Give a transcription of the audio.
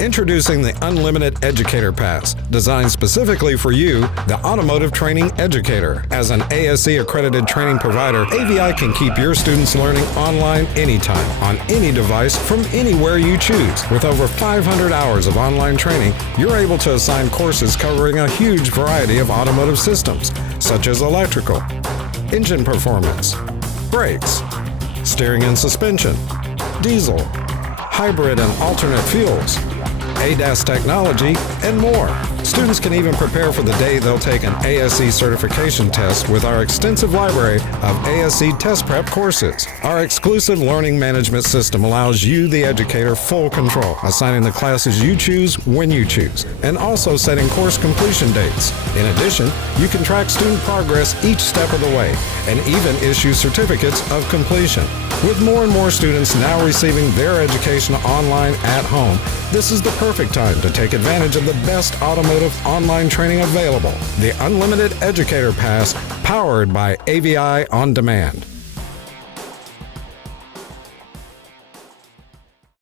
Introducing the Unlimited Educator Pass, designed specifically for you, the Automotive Training Educator. As an ASE-accredited training provider, AVI can keep your students learning online anytime, on any device, from anywhere you choose. With over 500 hours of online training, you're able to assign courses covering a huge variety of automotive systems, such as electrical, engine performance, brakes, steering and suspension, diesel, hybrid and alternate fuels, ADAS technology, and more. Students can even prepare for the day they'll take an ASE certification test with our extensive library of ASE test prep courses. Our exclusive learning management system allows you, the educator, full control, assigning the classes you choose when you choose, and also setting course completion dates. In addition, you can track student progress each step of the way, and even issue certificates of completion. With more and more students now receiving their education online at home, this is the perfect time to take advantage of the best automotive online training available. The Unlimited Educator Pass, powered by AVI OnDemand.